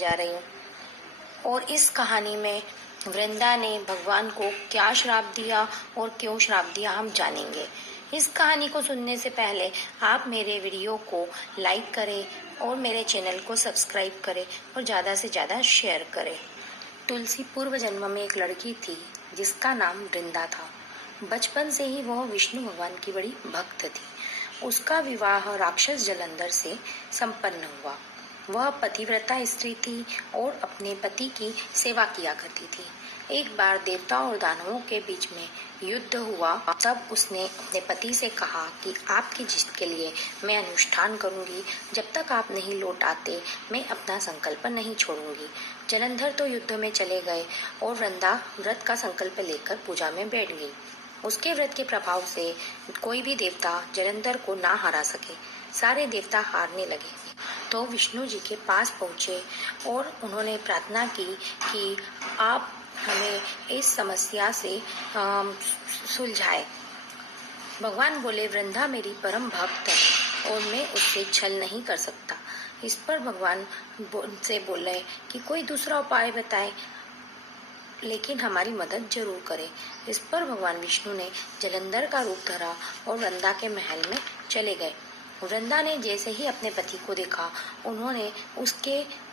जा रही हूँ। और इस कहानी में वृंदा ने भगवान को क्या श्राप दिया और क्यों श्राप दिया हम जानेंगे। इस कहानी को सुनने से पहले आप मेरे वीडियो को लाइक करें और मेरे चैनल को सब्सक्राइब करें और ज़्यादा से ज़्यादा शेयर करें। तुलसी पूर्व जन्म में एक लड़की थी जिसका नाम वृंदा था। बचपन से ही वह विष्णु भगवान की बड़ी भक्त थी। उसका विवाह राक्षस जलंधर से संपन्न हुआ। वह पतिव्रता स्त्री थी और अपने पति की सेवा किया करती थी। एक बार देवताओं और दानवों के बीच में युद्ध हुआ। तब उसने अपने पति से कहा कि आपकी जीत के लिए मैं अनुष्ठान करूंगी, जब तक आप नहीं लौट आते मैं अपना संकल्प नहीं छोड़ूंगी। जलंधर तो युद्ध में चले गए और वृंदा व्रत का संकल्प लेकर पूजा में बैठ गई। उसके व्रत के प्रभाव से कोई भी देवता जलंधर को ना हरा सके। सारे देवता हारने लगे तो विष्णु जी के पास पहुँचे और उन्होंने प्रार्थना की कि आप हमें इस समस्या से सुलझाए। भगवान बोले, वृंदा मेरी परम भक्त है और मैं उससे छल नहीं कर सकता। इस पर भगवान से बोले कि कोई दूसरा उपाय बताए, लेकिन हमारी मदद जरूर करे। इस पर भगवान विष्णु ने जलंधर का रूप धरा और वृंदा के महल में चले गए। वृंदा ने जैसे ही अपने पति को देखा, उन्होंने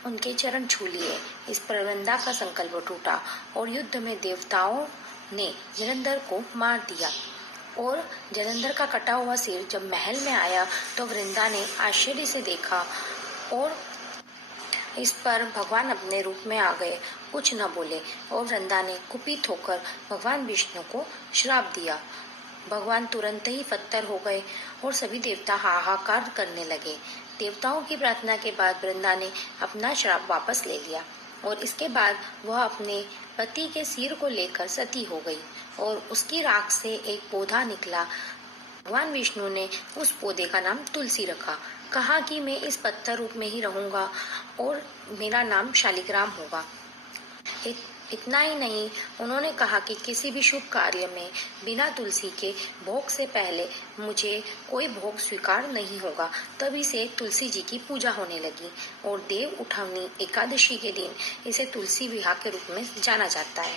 उनके चरण छू लिए। इस पर वृंदा का संकल्प टूटा और युद्ध में देवताओं ने जलंधर को मार दिया। और जलंधर का कटा हुआ सिर जब महल में आया तो वृंदा ने आश्चर्य से देखा और इस पर भगवान अपने रूप में आ गए, कुछ न बोले और वृंदा ने कुपित होकर भगवान विष्णु को श्राप दिया। भगवान तुरंत ही पत्थर हो गए और सभी देवता हाहाकार करने लगे। देवताओं की प्रार्थना के बाद वृंदा ने अपना श्राप वापस ले लिया और इसके बाद वह अपने पति के सिर को लेकर सती हो गई और उसकी राख से एक पौधा निकला। भगवान विष्णु ने उस पौधे का नाम तुलसी रखा। कहा कि मैं इस पत्थर रूप में ही रहूंगा और मेरा नाम शालिग्राम होगा। इतना ही नहीं, उन्होंने कहा कि किसी भी शुभ कार्य में बिना तुलसी के भोग से पहले मुझे कोई भोग स्वीकार नहीं होगा। तभी से तुलसी जी की पूजा होने लगी और देव उठवनी एकादशी के दिन इसे तुलसी विवाह के रूप में जाना जाता है।